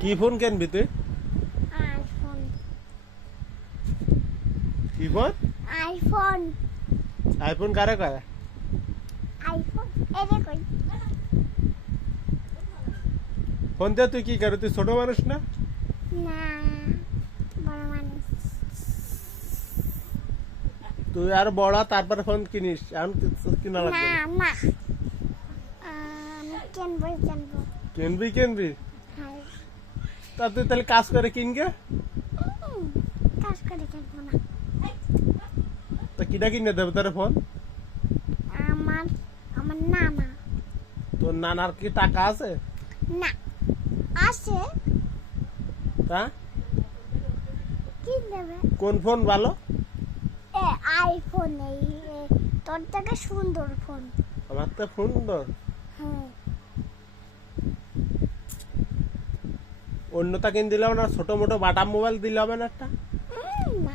কি ফোন কিনবি তুই? আইফোন। কি ফোন? আইফোন। আইফোন কারে কয়? আইফোন এরে কই? ফোন দিয়ে তুই কি করে? তুই ছোট মানুষ না? না, বড় মানুষ। তুই আর বড়, তারপরে ফোন কিনিস। এখন কিনা লাগবে না না। না, আমি কিনবই কিনবো। কিনবি? হ্যাঁ। তা তুই তাহলে কাজ করে কিনগে। কাজ করে কিনবো না। তা কিনা কিনে দেবে তোর ফোন? আমার আমার নানা। তোর নানার কি টাকা আছে? না, আছে। তা কি দেবে? কোন ফোন ভালো? আইফোন। এই তোর থেকে সুন্দর ফোন। আমার তো ফোন সুন্দর। হ্যাঁ। অন্যটা কিনে দিলে হবে না? ছোট মোটো বাটাম মোবাইল দিলে হবে না একটা? না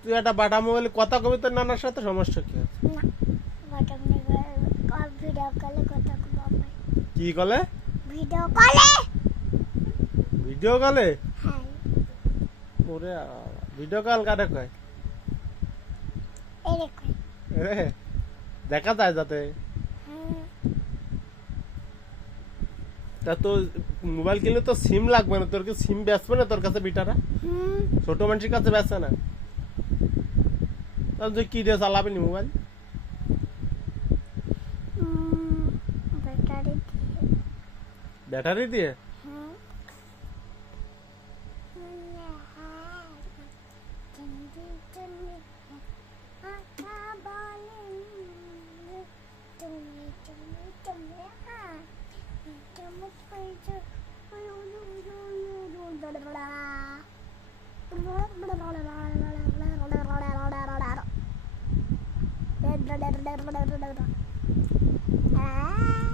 তুই একটা বাটাম মোবাইল কথা কবি তোর নানার সাথে, সমস্যা কি আছে? না, বাটাম নেবে। ভিডিও কলে কথা বলবো। কি কলে? ভিডিও কলে। ভিডিও কলে? হ্যাঁ। ওরে ভিডিও কল কারে কয়? এরে কই? রে দেখা যায় যাতে। হ্যাঁ। তা তো মোবাইল কিনলে তো সিম লাগবে না? তোর কি সিম বেচবে না তোর কাছে বিটারা? ছোট মানুষের কাছে বেচে না? তাহলে তুই কি দিয়ে চালাবি নি মোবাইল? ব্যাটারি দিয়ে। ব্যাটারি দিয়ে? হ্যাঁ। Ah